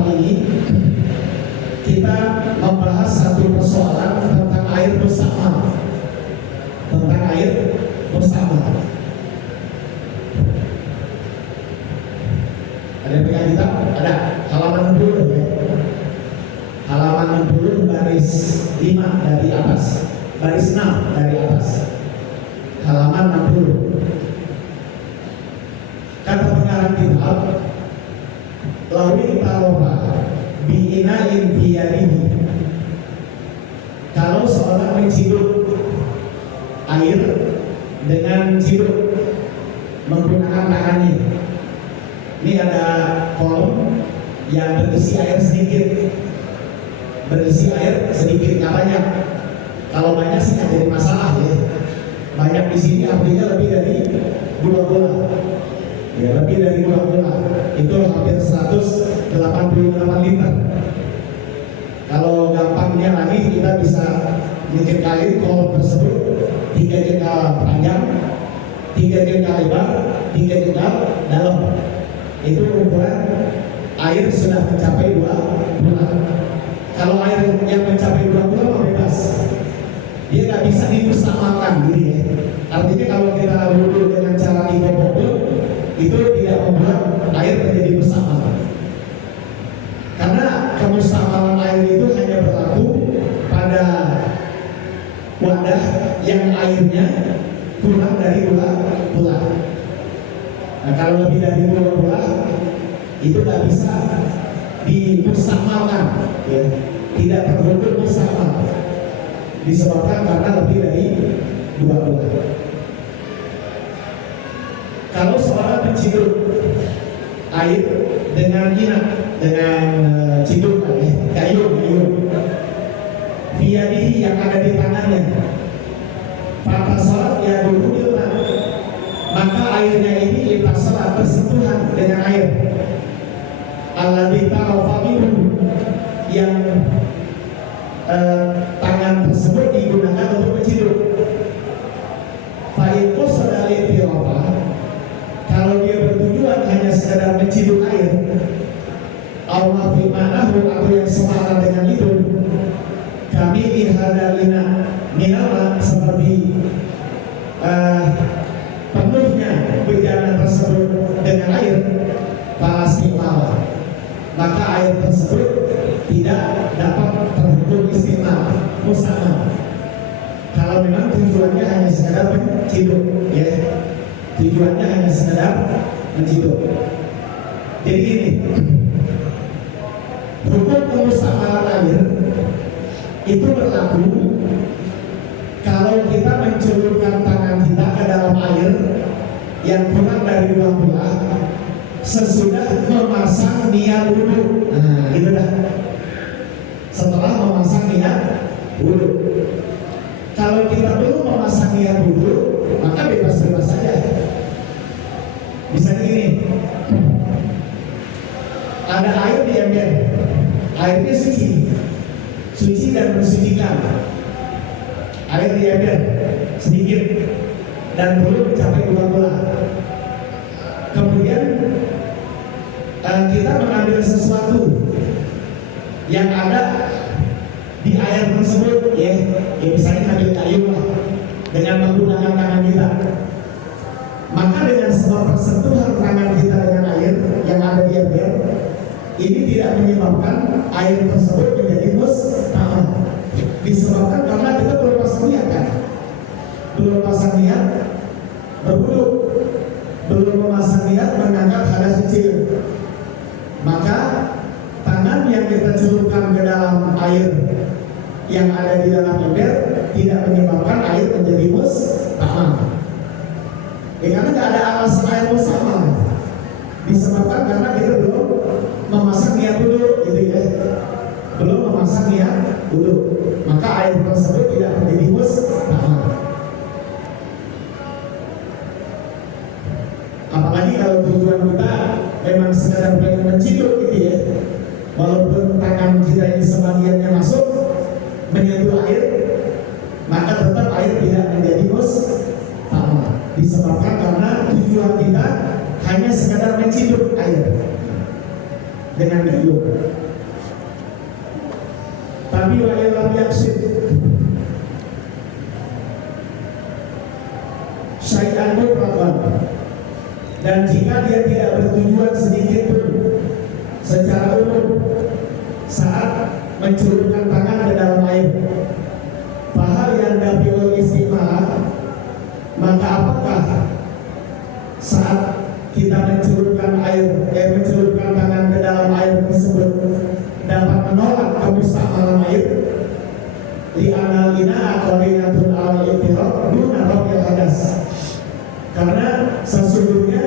malam ini kita membahas satu persoalan tentang air bersama. Tentang air bersama. Ada yang pegang kitab? Ada. Halaman 60 ya. Halaman 60 baris 5 dari atas. Baris 6 dari atas. Halaman 60. Kata pengarang kitab, lawi tarofa bi'ina'in biyadihi. Kalau seorang menciduk air dengan ciduk menggunakan tangannya. Ini ada kolom yang berisi air sedikit, nggak banyak. Kalau banyak sih nggak jadi masalah ya. Banyak di sini artinya lebih dari 2 bola. Ya, lebih dari 2 bola. Itu hampir 188 liter. Kalau gampangnya lagi kita bisa menjengkalin kolom tersebut 3 jengkal panjang, 3 jengkal lebar, 3 jengkal dalam. Itu ukuran air sudah mencapai 2 bola. Kalau air yang mencapai 2 bola bebas, dia nggak bisa dipersamakan gitu ya. Artinya kalau kita wudhu dengan cara dipopok itu tidak membuat air menjadi bersama. Karena kebersamaan air itu hanya berlaku pada wadah yang airnya kurang dari 2 bola. Nah, kalau lebih dari 2 bola itu nggak bisa dipersamakan, ya. Tidak terbentuk bersama, disebabkan karena lebih dari 2 bola. Kalau seorang menciduk air dengan ciduk gayung biyadihi yang ada di tangannya, fatasalat ya dulu, maka airnya ini litasalat bersentuhan dengan air alladzi ta'afabihu yang tangan tersebut digunakan untuk menciduk. Fa'in qasada al-ittirafa, kalau dia bertujuan hanya sekadar menciduk air, Allah firmanahu, atau yang semakna dengan itu, kami ihadalina minama, seperti penuhnya bejana tersebut dengan air, falastimala, maka air tersebut tidak dapat terhukum istimewa musama. Kalau memang tujuannya hanya sekadar menciduk, ya, tujuannya hanya sekadar menciduk. Jadi gini, hukum kemusamaan air itu berlaku kalau kita mencelupkan tangan kita ke dalam air yang kurang dari 2 bola sesudah memasang niat wudhu. Nah, itu dah. Setelah memasang niat wudhu. Kalau kita belum memasang niat wudhu, maka bebas-bebas saja. Bisa gini, ada air di ember, airnya suci dan mensucikan. Air di ember sedikit dan belum mencapai 2 bola. Kemudian kita mengambil sesuatu yang ada di air tersebut, ya misalnya ambil kayu lah, dengan menggunakan tangan kita. Maka dengan sebab persentuhan tangan kita dengan air yang ada di ember, ini tidak menyebabkan air tersebut menjadi mustahil. Disebabkan karena kita belum pasang niat, kan? Belum pasang niat berwudu, belum memasang niat mengangkat hadas kecil. Maka tangan yang kita celupkan ke dalam air yang ada di dalam ember tidak menyebabkan air menjadi mustahil. Karena tidak ada alasan air mustahil. Disebabkan karena kita belum memasang niat wudu, gitu ya. Belum memasang niat wudu, maka air tersebut tidak menjadi mustahil. Apalagi kalau tujuan kita memang sekadar pengen menciduk, gitu ya. Walaupun tangan kita ini sebagiannya masuk menyentuh air, maka tetap air tidak menjadi mustahil. Disebabkan karena tujuan kita hanya sekadar menciduk air. dengan dayung. Tapi wa ilam yaksid syai'an mutlaqan, dan jika dia tidak bertujuan sedikit pun secara umum saat mencelupkan tangan ke dalam air, fahal yang dafiul istimah, maka apakah saat kita mencelupkan tangan ke dalam air tersebut dapat menolak kemusnaan air? Li anal ina qarinatun ala ittirab duna rafil hadas, karena sesungguhnya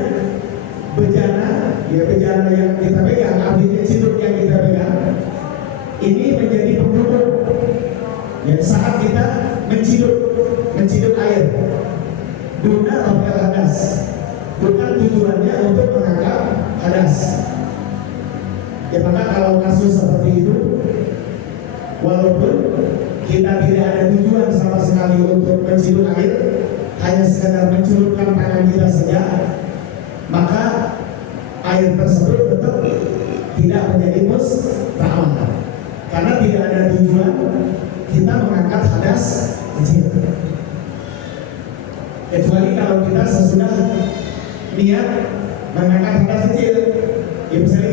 bejana yang kita pegang, artinya ciduk yang kita pegang ini menjadi penghubung ya, saat kita menciduk air duna rafil hadas, bukan tujuannya untuk mengangkat hadas. Ya, maka kalau kasus seperti itu, walaupun kita tidak ada tujuan sama sekali untuk menciduk air, hanya sekadar mencelupkan tangan kita saja, maka air tersebut tetap tidak menjadi musta'mal, karena tidak ada tujuan kita mengangkat hadas kecil. Kecuali kalau kita sesudah niat mengangkat hadas kecil, ya misalnya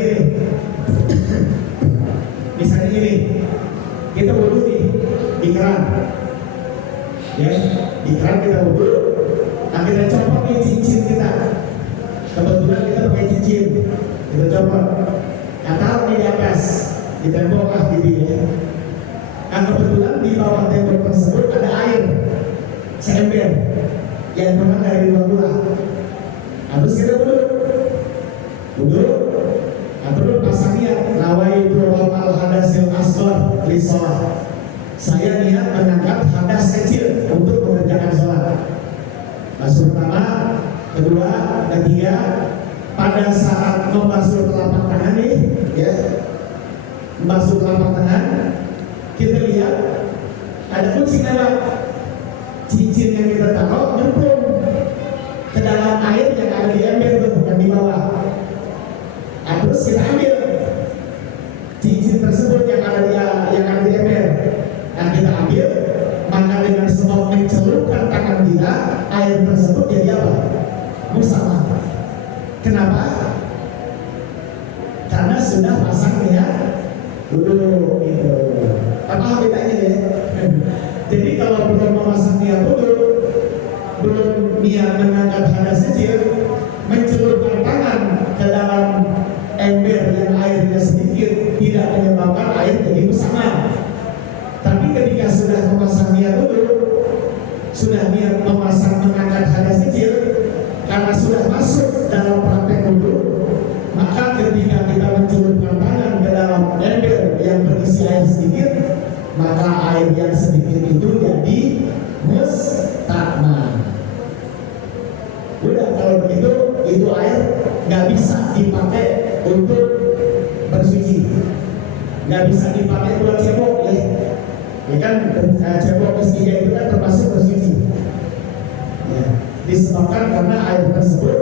gini, kita wudu di keran, ya, di keran kita wudu, nah kita copot nih cincin kita, kebetulan kita pakai cincin, kita copot, nah taruh di atas, di tembok lah gitu ya. Nah kebetulan di bawah tembok tersebut ada air seember yang keluar dari luar gula. Terus kita wudu, nah terus pasang niat, nawaitu rafa'al hadasil asghar li shalah. Saya niat mengangkat hadas kecil untuk mengerjakan sholat. Basuh pertama, kedua, ketiga. Pada saat membasuh telapak tangan nih, ya, membasuh telapak tangan, kita lihat ada kucing lewat. Cincin yang kita taruh nyemplung ke dalam air yang ada di ember itu, bukan di bawah. Nah, terus kita ambil cincin tersebut yang ada di ember. Nah, kita ambil, maka dengan sebab mencelupkan tangan kita, air tersebut jadi apa? Musamah. Kenapa? Karena sudah pasang niat dulu itu. Apa bedanya ya? Jadi kalau belum memasang niat dulu, belum niat mengangkat hadas kecil, mencelupkan tangan ke dalam ember yang airnya sedikit tidak menyebabkan air jadi musamah. Tapi ketika sudah memasang niat dulu, sudah niat memasang mengangkat hadas kecil, karena sudah masuk dalam praktek wudu, maka ketika kita mencelupkan tangan ke dalam ember yang berisi air sedikit, maka air yang sedikit itu jadi mustakmal. Udah, kalau begitu itu air nggak bisa dipakai untuk bersuci, nggak bisa dipakai buat cebok ya. Ya kan, cebok ketiga itu kan termasuk bersuci ya, disebabkan karena air tersebut